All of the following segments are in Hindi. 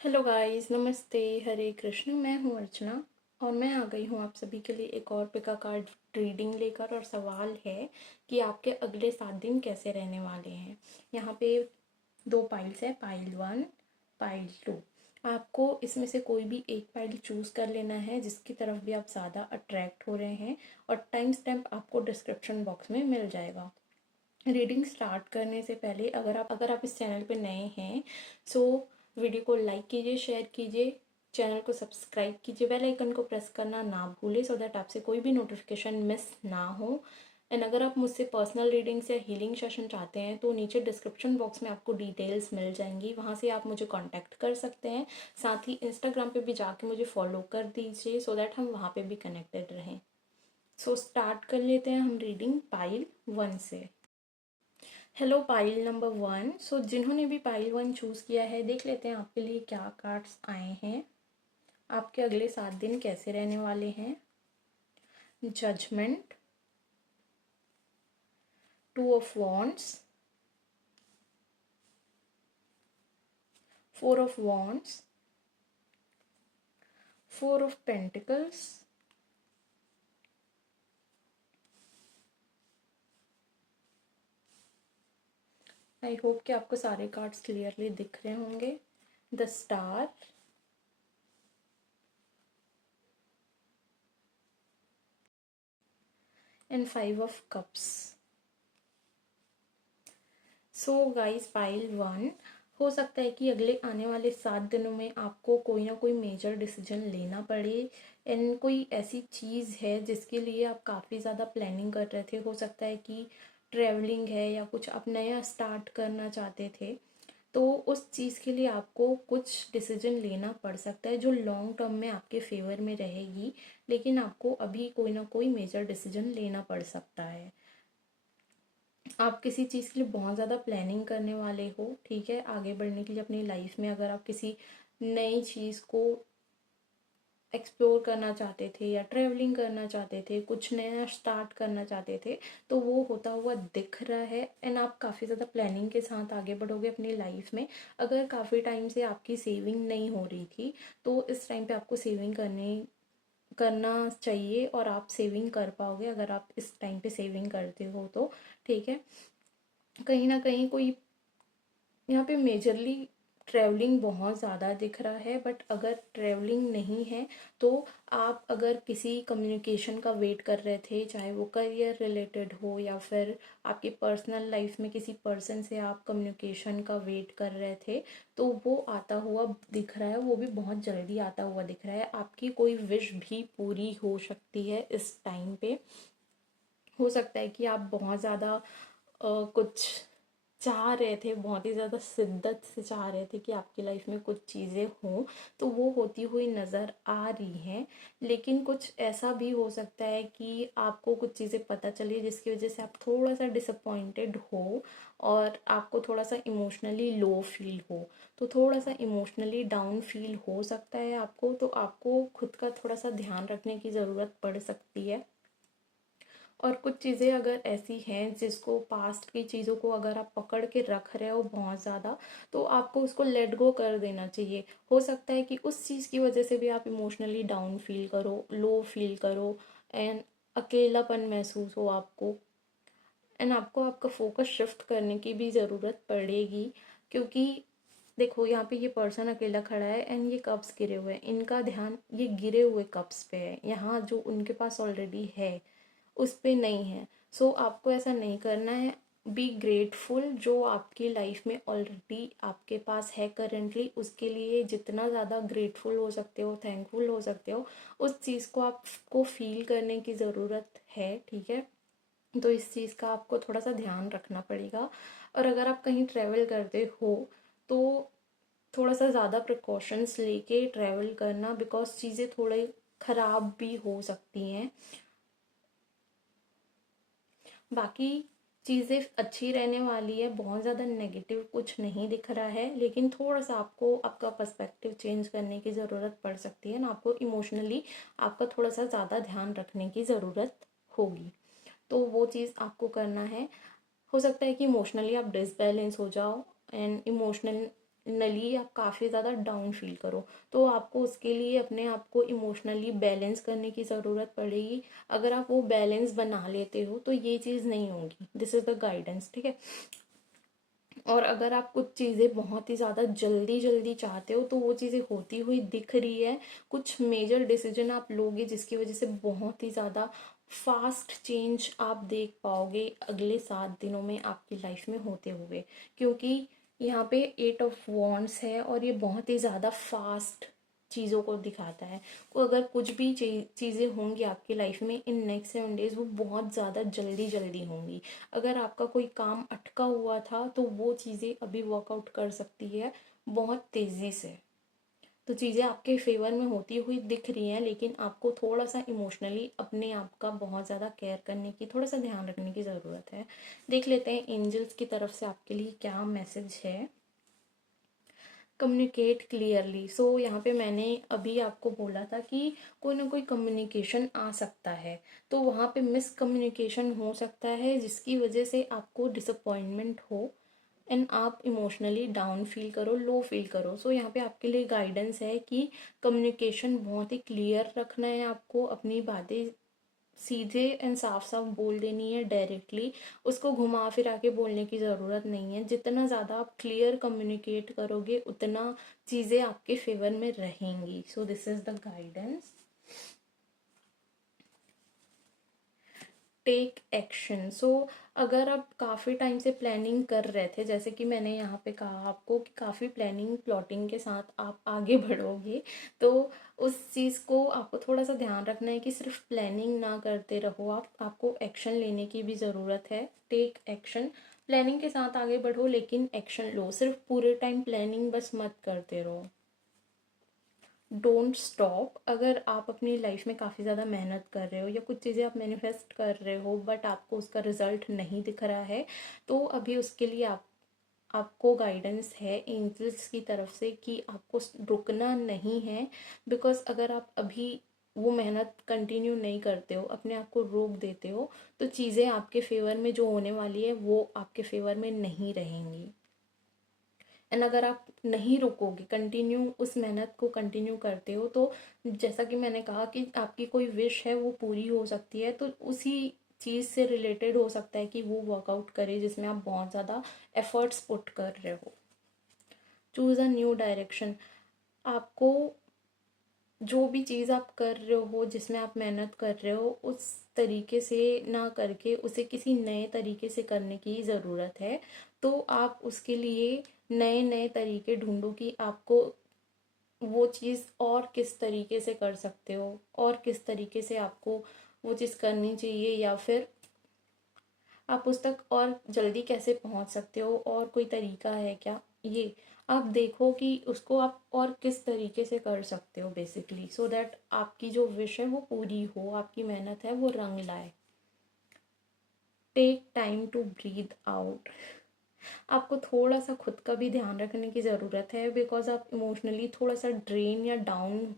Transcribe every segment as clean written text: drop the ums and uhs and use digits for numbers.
हेलो गाइस, नमस्ते, हरे कृष्ण। मैं हूँ अर्चना और मैं आ गई हूँ आप सभी के लिए एक और पिका कार्ड रीडिंग लेकर। और सवाल है कि आपके अगले 7 दिन कैसे रहने वाले हैं। यहाँ पे 2 पाइल्स है, पाइल 1, पाइल 2। आपको इसमें से कोई भी एक पाइल चूज़ कर लेना है जिसकी तरफ भी आप ज़्यादा अट्रैक्ट हो रहे हैं, और टाइम स्टैम्प आपको डिस्क्रिप्शन बॉक्स में मिल जाएगा। रीडिंग स्टार्ट करने से पहले अगर आप इस चैनल पे नए हैं, सो वीडियो को लाइक कीजिए, शेयर कीजिए, चैनल को सब्सक्राइब कीजिए, बेल आइकन को प्रेस करना ना भूलें सो दैट आपसे कोई भी नोटिफिकेशन मिस ना हो। एंड अगर आप मुझसे पर्सनल रीडिंग्स या हीलिंग सेशन चाहते हैं तो नीचे डिस्क्रिप्शन बॉक्स में आपको डिटेल्स मिल जाएंगी, वहाँ से आप मुझे कांटेक्ट कर सकते हैं। साथ ही इंस्टाग्राम पे भी जाके मुझे फॉलो कर दीजिए सो दैट हम वहाँ पे भी कनेक्टेड रहें। सो स्टार्ट कर लेते हैं हम रीडिंग पाइल 1 से। Hello pile number 1। सो जिन्होंने भी पाइल 1 चूज़ किया है, देख लेते हैं आपके लिए क्या कार्ड्स आए हैं। आपके अगले 7 दिन कैसे रहने वाले हैं। Judgement, 2 of wands, 4 of wands, 4 of pentacles, I hope कि आपको सारे कार्ड्स क्लियरली दिख रहे होंगे। The star, and 5 of cups. So guys, pile 1, हो सकता है कि अगले आने वाले 7 दिनों में आपको कोई ना कोई मेजर डिसीजन लेना पड़े। एंड कोई ऐसी चीज़ है जिसके लिए आप काफ़ी ज़्यादा प्लानिंग कर रहे थे। हो सकता है कि ट्रैवलिंग है या कुछ आप नया स्टार्ट करना चाहते थे, तो उस चीज़ के लिए आपको कुछ डिसीजन लेना पड़ सकता है जो लॉन्ग टर्म में आपके फेवर में रहेगी, लेकिन आपको अभी कोई ना कोई मेजर डिसीजन लेना पड़ सकता है। आप किसी चीज़ के लिए बहुत ज़्यादा प्लानिंग करने वाले हो, ठीक है, आगे बढ़ने के लिए अपनी लाइफ में। अगर आप किसी नई चीज़ को एक्सप्लोर करना चाहते थे या ट्रैवलिंग करना चाहते थे, कुछ नया स्टार्ट करना चाहते थे, तो वो होता हुआ दिख रहा है। एंड आप काफ़ी ज़्यादा प्लानिंग के साथ आगे बढ़ोगे अपनी लाइफ में। अगर काफ़ी टाइम से आपकी सेविंग नहीं हो रही थी, तो इस टाइम पे आपको सेविंग करना चाहिए और आप सेविंग कर पाओगे अगर आप इस टाइम पे सेविंग करते हो तो, ठीक है। कहीं ना कहीं कोई यहाँ पे मेजरली ट्रैवलिंग बहुत ज़्यादा दिख रहा है, बट अगर ट्रैवलिंग नहीं है तो आप अगर किसी कम्युनिकेशन का वेट कर रहे थे, चाहे वो करियर रिलेटेड हो या फिर आपकी पर्सनल लाइफ में किसी पर्सन से आप कम्युनिकेशन का वेट कर रहे थे, तो वो आता हुआ दिख रहा है। वो भी बहुत जल्दी आता हुआ दिख रहा है। आपकी कोई विश भी पूरी हो सकती है इस टाइम पे। हो सकता है कि आप बहुत ज़्यादा कुछ चाह रहे थे, बहुत ही ज़्यादा शिद्दत से चाह रहे थे कि आपकी लाइफ में कुछ चीज़ें हों, तो वो होती हुई नज़र आ रही हैं। लेकिन कुछ ऐसा भी हो सकता है कि आपको कुछ चीज़ें पता चली जिसकी वजह से आप थोड़ा सा डिसअपॉइंटेड हो और आपको थोड़ा सा इमोशनली लो फील हो। तो थोड़ा सा इमोशनली डाउन फील हो सकता है आपको, तो आपको खुद का थोड़ा सा ध्यान रखने की ज़रूरत पड़ सकती है। और कुछ चीज़ें अगर ऐसी हैं जिसको, पास्ट की चीज़ों को अगर आप पकड़ के रख रहे हो बहुत ज़्यादा, तो आपको उसको लेट गो कर देना चाहिए। हो सकता है कि उस चीज़ की वजह से भी आप इमोशनली डाउन फील करो, लो फील करो, एंड अकेलापन महसूस हो आपको। एंड आपको आपका फोकस शिफ्ट करने की भी ज़रूरत पड़ेगी, क्योंकि देखो यहाँ पे ये पर्सन अकेला खड़ा है एंड ये कप्स गिरे हुए हैं। इनका ध्यान ये गिरे हुए कप्स पे है, यहाँ जो उनके पास ऑलरेडी है उस पे नहीं है। सो आपको ऐसा नहीं करना है। बी ग्रेटफुल जो आपकी लाइफ में ऑलरेडी आपके पास है करेंटली, उसके लिए जितना ज़्यादा ग्रेटफुल हो सकते हो, थैंकफुल हो सकते हो, उस चीज़ को आपको फील करने की ज़रूरत है, ठीक है। तो इस चीज़ का आपको थोड़ा सा ध्यान रखना पड़ेगा। और अगर आप कहीं ट्रैवल करते हो तो थोड़ा सा ज़्यादा प्रिकॉशंस लेके ट्रैवल करना, बिकॉज चीज़ें थोड़े ख़राब भी हो सकती हैं। बाकी चीज़ें अच्छी रहने वाली है, बहुत ज़्यादा नेगेटिव कुछ नहीं दिख रहा है, लेकिन थोड़ा सा आपको आपका पर्सपेक्टिव चेंज करने की ज़रूरत पड़ सकती है ना। आपको इमोशनली आपका थोड़ा सा ज़्यादा ध्यान रखने की ज़रूरत होगी, तो वो चीज़ आपको करना है। हो सकता है कि इमोशनली आप डिसबैलेंस हो जाओ एंड इमोशनली आप काफ़ी ज़्यादा डाउन फील करो, तो आपको उसके लिए अपने आप को इमोशनली बैलेंस करने की ज़रूरत पड़ेगी। अगर आप वो बैलेंस बना लेते हो तो ये चीज़ नहीं होगी। दिस इज़ द गाइडेंस, ठीक है। और अगर आप कुछ चीज़ें बहुत ही ज़्यादा जल्दी जल्दी चाहते हो तो वो चीज़ें होती हुई दिख रही है। कुछ मेजर डिसीजन आप लोगे जिसकी वजह से बहुत ही ज़्यादा फास्ट चेंज आप देख पाओगे अगले 7 दिनों में आपकी लाइफ में होते हुए, क्योंकि यहाँ पे 8 ऑफ वॉन्ड्स है और ये बहुत ही ज़्यादा फास्ट चीज़ों को दिखाता है। तो अगर कुछ भी चीज़ें होंगी आपकी लाइफ में इन नेक्स्ट 7 डेज, वो बहुत ज़्यादा जल्दी जल्दी होंगी। अगर आपका कोई काम अटका हुआ था तो वो चीज़ें अभी वर्कआउट कर सकती है बहुत तेज़ी से। तो चीज़ें आपके फेवर में होती हुई दिख रही हैं, लेकिन आपको थोड़ा सा इमोशनली अपने आप का बहुत ज़्यादा केयर करने की, थोड़ा सा ध्यान रखने की ज़रूरत है। देख लेते हैं एंजल्स की तरफ से आपके लिए क्या मैसेज है। Communicate clearly. सो यहाँ पे मैंने अभी आपको बोला था कि कोई ना कोई कम्युनिकेशन आ सकता है, तो वहाँ पे मिस कम्युनिकेशन हो सकता है जिसकी वजह से आपको डिसअपॉइंटमेंट हो एंड आप इमोशनली डाउन फील करो, लो फील करो। सो यहाँ पे आपके लिए गाइडेंस है कि कम्युनिकेशन बहुत ही क्लियर रखना है, आपको अपनी बातें सीधे एंड साफ साफ बोल देनी है डायरेक्टली। उसको घुमा फिरा के बोलने की ज़रूरत नहीं है। जितना ज़्यादा आप क्लियर कम्युनिकेट करोगे उतना चीज़ें आपके फेवर में रहेंगी। So this is the guidance. Take action. So अगर आप काफ़ी टाइम से प्लानिंग कर रहे थे, जैसे कि मैंने यहाँ पे कहा आपको कि काफ़ी प्लानिंग प्लॉटिंग के साथ आप आगे बढ़ोगे, तो उस चीज़ को आपको थोड़ा सा ध्यान रखना है कि सिर्फ प्लानिंग ना करते रहो, आपको एक्शन लेने की भी ज़रूरत है। Take action. प्लानिंग के साथ आगे बढ़ो लेकिन एक्शन लो, सिर्फ पूरे टाइम प्लानिंग बस मत करते रहो। Don't stop. अगर आप अपनी लाइफ में काफ़ी ज़्यादा मेहनत कर रहे हो या कुछ चीज़ें आप मैनिफेस्ट कर रहे हो बट आपको उसका रिजल्ट नहीं दिख रहा है, तो अभी उसके लिए आपको गाइडेंस है एंजल्स की तरफ से कि आपको रुकना नहीं है। बिकॉज अगर आप अभी वो मेहनत कंटिन्यू नहीं करते हो, अपने आप को रोक देते हो, तो चीज़ें आपके फेवर में जो होने वाली है वो आपके फेवर में नहीं रहेंगी। एंड अगर आप नहीं रुकोगे, कंटिन्यू उस मेहनत को कंटिन्यू करते हो, तो जैसा कि मैंने कहा कि आपकी कोई विश है वो पूरी हो सकती है, तो उसी चीज़ से रिलेटेड हो सकता है कि वो वर्कआउट करे जिसमें आप बहुत ज़्यादा एफर्ट्स पुट कर रहे हो। Choose a new direction. आपको जो भी चीज़ आप कर रहे हो, जिसमें आप मेहनत कर रहे हो, उस तरीके से ना करके उसे किसी नए तरीके से करने की ज़रूरत है। तो आप उसके लिए नए नए तरीके ढूंढो कि आपको वो चीज़ और किस तरीके से कर सकते हो और किस तरीके से आपको वो चीज़ करनी चाहिए, या फिर आप उस तक और जल्दी कैसे पहुंच सकते हो और कोई तरीका है क्या, ये आप देखो कि उसको आप और किस तरीके से कर सकते हो बेसिकली, सो दैट आपकी जो विश है वो पूरी हो, आपकी मेहनत है वो रंग लाए। Take time to breathe out. आपको थोड़ा सा खुद का भी ध्यान रखने की ज़रूरत है, बिकॉज आप इमोशनली थोड़ा सा ड्रेन या डाउन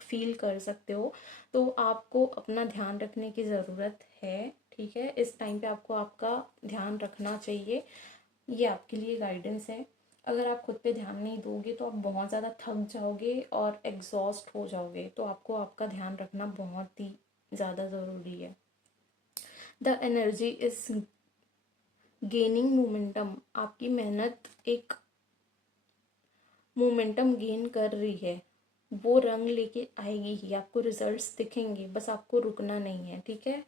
फील कर सकते हो, तो आपको अपना ध्यान रखने की ज़रूरत है। ठीक है, इस टाइम पे आपको आपका ध्यान रखना चाहिए। ये आपके लिए गाइडेंस है। अगर आप खुद पे ध्यान नहीं दोगे तो आप बहुत ज़्यादा थक जाओगे और एग्जॉस्ट हो जाओगे, तो आपको आपका ध्यान रखना बहुत ही ज़्यादा ज़रूरी है। The energy is gaining momentum. आपकी मेहनत एक मोमेंटम गेन कर रही है, वो रंग लेके आएगी ही, आपको रिजल्ट्स दिखेंगे, बस आपको रुकना नहीं है। ठीक है।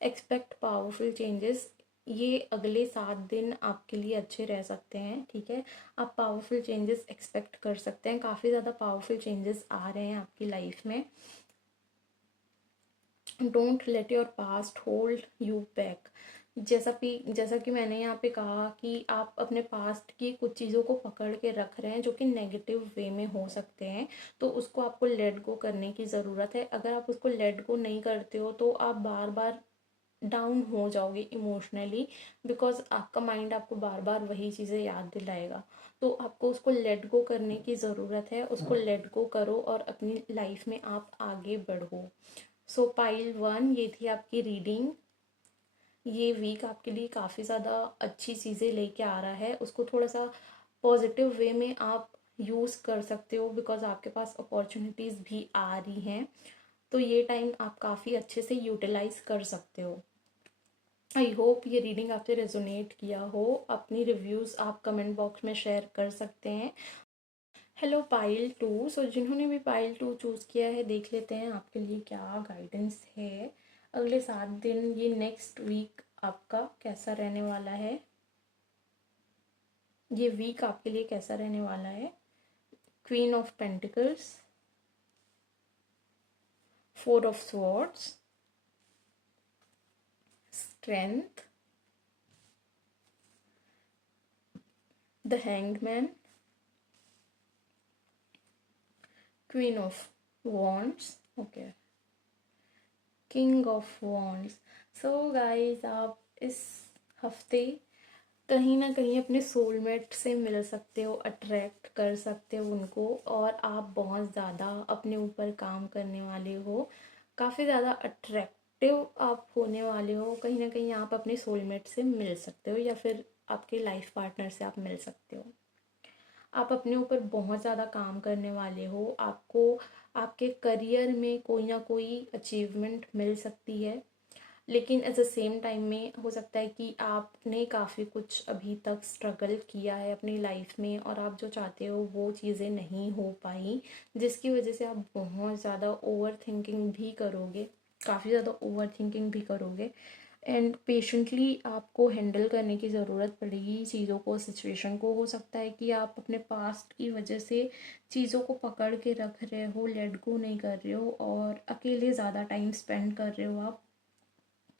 Expect powerful changes. ये अगले 7 दिन आपके लिए अच्छे रह सकते हैं। ठीक है, आप पावरफुल चेंजेस एक्सपेक्ट कर सकते हैं, काफ़ी ज़्यादा पावरफुल चेंजेस आ रहे हैं आपकी लाइफ में। Don't let your past hold you back. जैसा कि मैंने यहाँ पे कहा कि आप अपने पास्ट की कुछ चीज़ों को पकड़ के रख रहे हैं जो कि नेगेटिव वे में हो सकते हैं, तो उसको आपको लेट गो करने की ज़रूरत है। अगर आप उसको लेट गो नहीं करते हो तो आप बार बार डाउन हो जाओगे इमोशनली, बिकॉज आपका माइंड आपको बार बार वही चीज़ें याद दिलाएगा। तो आपको उसको लेट गो करने की ज़रूरत है, उसको लेट गो करो और अपनी लाइफ में आप आगे बढ़ो। सो पाइल 1 ये थी आपकी रीडिंग। ये वीक आपके लिए काफ़ी ज़्यादा अच्छी चीज़ें लेके आ रहा है, उसको थोड़ा सा पॉजिटिव वे में आप यूज़ कर सकते हो, बिकॉज आपके पास अपॉर्चुनिटीज़ भी आ रही हैं। तो ये टाइम आप काफ़ी अच्छे से यूटिलाइज कर सकते हो। आई होप ये रीडिंग आपसे रेजोनेट किया हो। अपनी रिव्यूज़ आप कमेंट बॉक्स में शेयर कर सकते हैं। Hello pile 2। सो जिन्होंने भी पाइल 2 चूज़ किया है, देख लेते हैं आपके लिए क्या गाइडेंस है अगले 7 दिन, ये नेक्स्ट वीक आपका कैसा रहने वाला है। ये वीक आपके लिए कैसा रहने वाला है। Queen of pentacles, 4 of swords, strength, the hanged man, queen of wands, okay, king of wands. So guys, आप इस हफ्ते कहीं ना कहीं अपने सोलमेट से मिल सकते हो, अट्रैक्ट कर सकते हो उनको, और आप बहुत ज़्यादा अपने ऊपर काम करने वाले हो, काफ़ी ज़्यादा अट्रैक्टिव आप होने वाले हो। कहीं ना कहीं आप अपने सोलमेट से मिल सकते हो, या फिर आपके लाइफ पार्टनर से आप मिल सकते हो। आप अपने ऊपर बहुत ज़्यादा काम करने वाले हो। आपको आपके करियर में कोई ना कोई अचीवमेंट मिल सकती है, लेकिन एट द सेम टाइम में हो सकता है कि आपने काफ़ी कुछ अभी तक स्ट्रगल किया है अपनी लाइफ में, और आप जो चाहते हो वो चीज़ें नहीं हो पाई, जिसकी वजह से आप बहुत ज़्यादा ओवर थिंकिंग भी करोगे, काफ़ी ज़्यादा ओवर थिंकिंग भी करोगे, एंड पेशेंटली आपको हैंडल करने की ज़रूरत पड़ेगी चीज़ों को, सिचुएशन को। हो सकता है कि आप अपने पास्ट की वजह से चीज़ों को पकड़ के रख रहे हो, लेट गो नहीं कर रहे हो, और अकेले ज़्यादा टाइम स्पेंड कर रहे हो आप।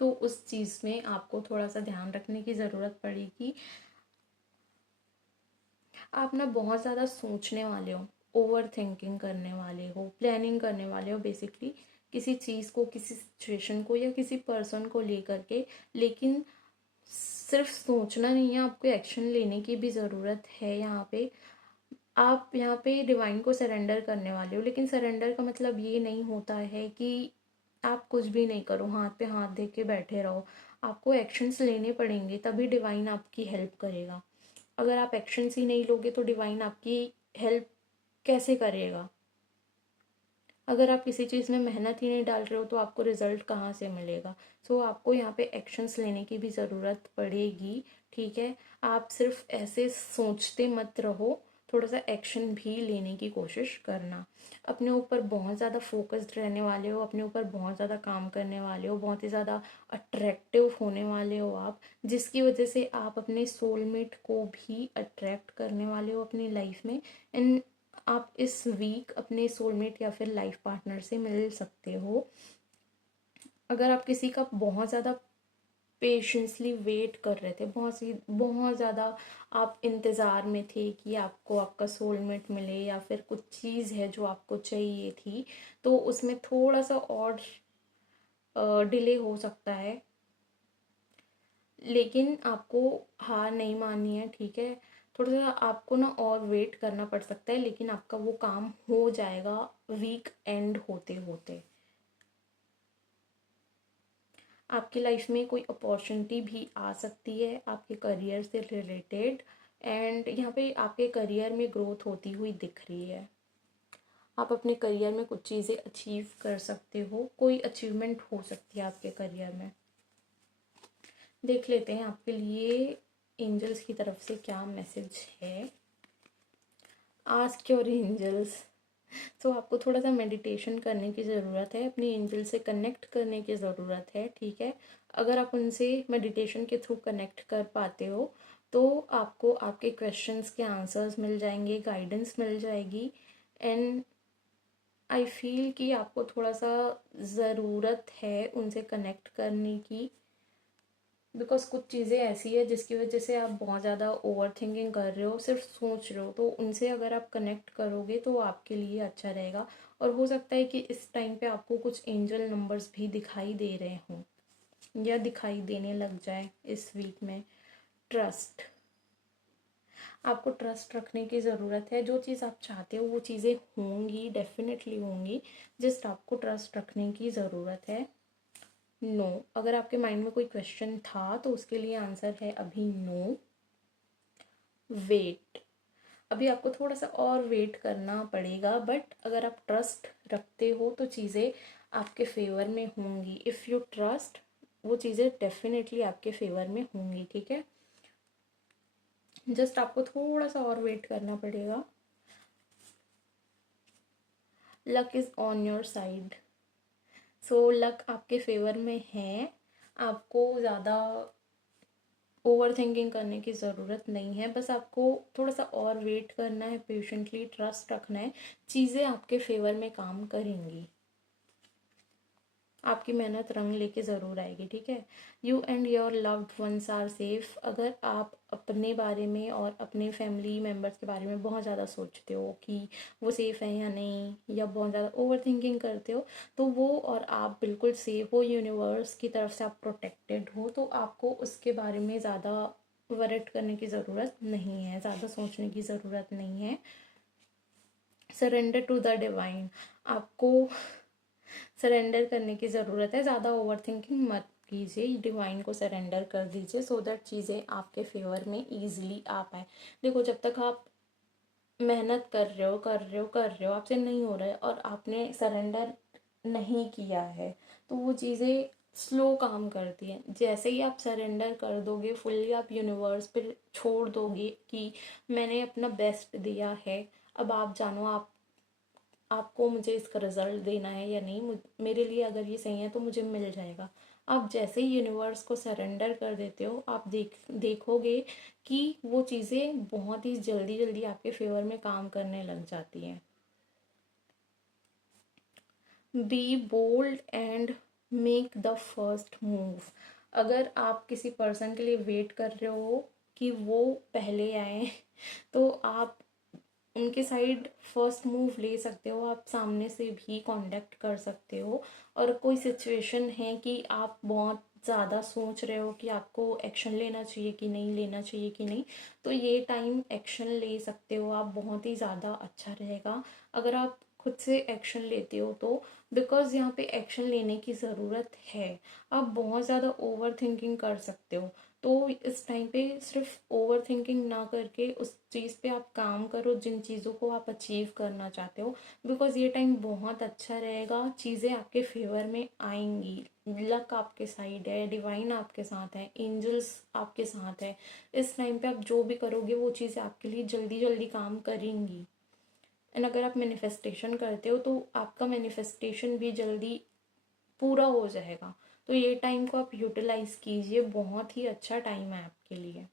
तो उस चीज़ में आपको थोड़ा सा ध्यान रखने की ज़रूरत पड़ेगी। आप ना बहुत ज़्यादा सोचने वाले हो, ओवर थिंकिंग करने वाले हो, प्लानिंग करने वाले हो बेसिकली, किसी चीज़ को, किसी सिचुएशन को, या किसी पर्सन को लेकर के। लेकिन सिर्फ सोचना नहीं है, आपको एक्शन लेने की भी ज़रूरत है यहाँ पे। आप यहाँ पे डिवाइन को सरेंडर करने वाले हो, लेकिन सरेंडर का मतलब ये नहीं होता है कि आप कुछ भी नहीं करो, हाथ पे हाथ दे के बैठे रहो। आपको एक्शंस लेने पड़ेंगे, तभी डिवाइन आपकी हेल्प करेगा। अगर आप एक्शंस ही नहीं लोगे तो डिवाइन आपकी हेल्प कैसे करेगा। अगर आप किसी चीज़ में मेहनत ही नहीं डाल रहे हो तो आपको रिजल्ट कहाँ से मिलेगा। सो आपको यहाँ पे एक्शंस लेने की भी ज़रूरत पड़ेगी, ठीक है। आप सिर्फ ऐसे सोचते मत रहो, थोड़ा सा एक्शन भी लेने की कोशिश करना। अपने ऊपर बहुत ज़्यादा फोकस्ड रहने वाले हो, अपने ऊपर बहुत ज़्यादा काम करने वाले हो, बहुत ही ज़्यादा अट्रैक्टिव होने वाले हो आप, जिसकी वजह से आप अपने सोलमेट को भी अट्रैक्ट करने वाले हो अपनी लाइफ में। एंड आप इस वीक अपने सोलमेट या फिर लाइफ पार्टनर से मिल सकते हो। अगर आप किसी का बहुत ज़्यादा पेशेंसली वेट कर रहे थे, बहुत ज़्यादा आप इंतज़ार में थे कि आपको आपका सोलमेट मिले, या फिर कुछ चीज़ है जो आपको चाहिए थी, तो उसमें थोड़ा सा और डिले हो सकता है, लेकिन आपको हार नहीं माननी है, ठीक है। थोड़ा सा आपको ना और वेट करना पड़ सकता है, लेकिन आपका वो काम हो जाएगा वीक एंड होते होते। आपकी लाइफ में कोई अपॉर्चुनिटी भी आ सकती है आपके करियर से रिलेटेड, एंड यहाँ पे आपके करियर में ग्रोथ होती हुई दिख रही है। आप अपने करियर में कुछ चीज़ें अचीव कर सकते हो, कोई अचीवमेंट हो सकती है आपके करियर में। देख लेते हैं आपके लिए एंजल्स की तरफ से क्या मैसेज है। Ask your angels. तो आपको थोड़ा सा मेडिटेशन करने की ज़रूरत है, अपनी एंजल से कनेक्ट करने की ज़रूरत है, ठीक है। अगर आप उनसे मेडिटेशन के थ्रू कनेक्ट कर पाते हो तो आपको आपके क्वेश्चंस के आंसर्स मिल जाएंगे, गाइडेंस मिल जाएगी। एंड आई फील कि आपको थोड़ा सा ज़रूरत है उनसे कनेक्ट करने की, बिकॉज कुछ चीज़ें ऐसी है जिसकी वजह से आप बहुत ज़्यादा ओवर थिंकिंग कर रहे हो, सिर्फ सोच रहे हो। तो उनसे अगर आप कनेक्ट करोगे तो आपके लिए अच्छा रहेगा। और हो सकता है कि इस टाइम पे आपको कुछ एंजल नंबर्स भी दिखाई दे रहे हों, या दिखाई देने लग जाए इस वीक में। ट्रस्ट, आपको ट्रस्ट रखने की ज़रूरत है। जो चीज़ आप चाहते हो वो चीज़ें होंगी, डेफिनेटली होंगी, जस्ट आपको ट्रस्ट रखने की ज़रूरत है। नो। अगर आपके माइंड में कोई क्वेश्चन था तो उसके लिए आंसर है अभी नो। वेट, अभी आपको थोड़ा सा और वेट करना पड़ेगा, बट अगर आप ट्रस्ट रखते हो तो चीज़ें आपके फेवर में होंगी। इफ़ यू ट्रस्ट, वो चीज़ें डेफिनेटली आपके फेवर में होंगी, ठीक है। जस्ट आपको थोड़ा सा और वेट करना पड़ेगा। Luck is on your side, so luck आपके फेवर में है। आपको ज़्यादा ओवर थिंकिंग करने की ज़रूरत नहीं है, बस आपको थोड़ा सा और वेट करना है, पेशेंटली ट्रस्ट रखना है, चीज़ें आपके फेवर में काम करेंगी, आपकी मेहनत रंग लेके ज़रूर आएगी, ठीक है। You and your loved ones are safe. अगर आप अपने बारे में और अपने फैमिली मेम्बर्स के बारे में बहुत ज़्यादा सोचते हो कि वो सेफ़ हैं या नहीं, या बहुत ज़्यादा ओवर थिंकिंग करते हो, तो वो और आप बिल्कुल सेफ हो, यूनिवर्स की तरफ से आप प्रोटेक्टेड हो, तो आपको उसके बारे में ज़्यादा वरिड करने की ज़रूरत नहीं है, ज़्यादा सोचने की ज़रूरत नहीं है। सरेंडर टू द डिवाइन, आपको सरेंडर करने की ज़रूरत है, ज़्यादा ओवर थिंकिंग मत कीजिए, डिवाइन को सरेंडर कर दीजिए, सो दैट चीज़ें आपके फेवर में ईजिली आ पाए। देखो, जब तक आप मेहनत कर रहे हो आपसे नहीं हो रहा है और आपने सरेंडर नहीं किया है, तो वो चीज़ें स्लो काम करती हैं। जैसे ही आप सरेंडर कर दोगे फुल्ली, आप यूनिवर्स पे छोड़ दोगे कि मैंने अपना बेस्ट दिया है, अब आप जानो आपको मुझे इसका रिजल्ट देना है या नहीं, मेरे लिए अगर ये सही है तो मुझे मिल जाएगा। आप जैसे ही यूनिवर्स को सरेंडर कर देते हो, आप देखोगे कि वो चीज़ें बहुत ही जल्दी जल्दी आपके फेवर में काम करने लग जाती हैं। Be bold and make the first move. अगर आप किसी पर्सन के लिए वेट कर रहे हो कि वो पहले आए, तो आप उनके साइड फर्स्ट मूव ले सकते हो, आप सामने से भी कांटेक्ट कर सकते हो। और कोई सिचुएशन है कि आप बहुत ज़्यादा सोच रहे हो कि आपको एक्शन लेना चाहिए कि नहीं लेना चाहिए कि नहीं, तो ये टाइम एक्शन ले सकते हो आप, बहुत ही ज़्यादा अच्छा रहेगा अगर आप खुद से एक्शन लेते हो तो। बिकॉज़ यहाँ पे एक्शन लेने की ज़रूरत है। आप बहुत ज़्यादा ओवर थिंकिंग कर सकते हो, तो इस टाइम पे सिर्फ ओवर थिंकिंग ना करके उस चीज़ पे आप काम करो जिन चीज़ों को आप अचीव करना चाहते हो। बिकॉज़ ये टाइम बहुत अच्छा रहेगा, चीज़ें आपके फेवर में आएंगी, लक आपके साइड है, डिवाइन आपके साथ है, एंजल्स आपके साथ है। इस टाइम पे आप जो भी करोगे वो चीज़ें आपके लिए जल्दी जल्दी काम करेंगी। एंड अगर आप मैनिफेस्टेशन करते हो तो आपका मैनिफेस्टेशन भी जल्दी पूरा हो जाएगा। तो ये टाइम को आप यूटिलाइज़ कीजिए, बहुत ही अच्छा टाइम है आपके लिए।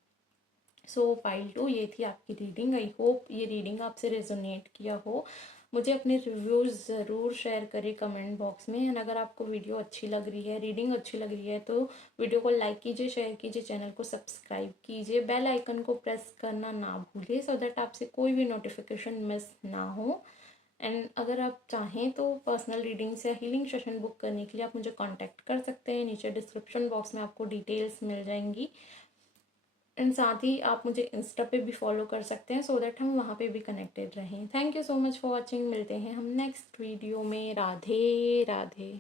सो फाइल 2 ये थी आपकी रीडिंग। आई होप ये रीडिंग आपसे रेजोनेट किया हो। मुझे अपने रिव्यूज़ ज़रूर शेयर करें कमेंट बॉक्स में। एंड अगर आपको वीडियो अच्छी लग रही है, रीडिंग अच्छी लग रही है, तो वीडियो को लाइक कीजिए, शेयर कीजिए, चैनल को सब्सक्राइब कीजिए, बेल आइकन को प्रेस करना ना भूलिए, सो दैट आपसे कोई भी नोटिफिकेशन मिस ना हो। एंड अगर आप चाहें तो पर्सनल रीडिंग्स या हीलिंग सेशन बुक करने के लिए आप मुझे कांटेक्ट कर सकते हैं, नीचे डिस्क्रिप्शन बॉक्स में आपको डिटेल्स मिल जाएंगी। एंड साथ ही आप मुझे इंस्टा पे भी फॉलो कर सकते हैं, सो दैट हम वहाँ पे भी कनेक्टेड रहें। Thank you so much for watching. मिलते हैं हम नेक्स्ट वीडियो में। राधे राधे।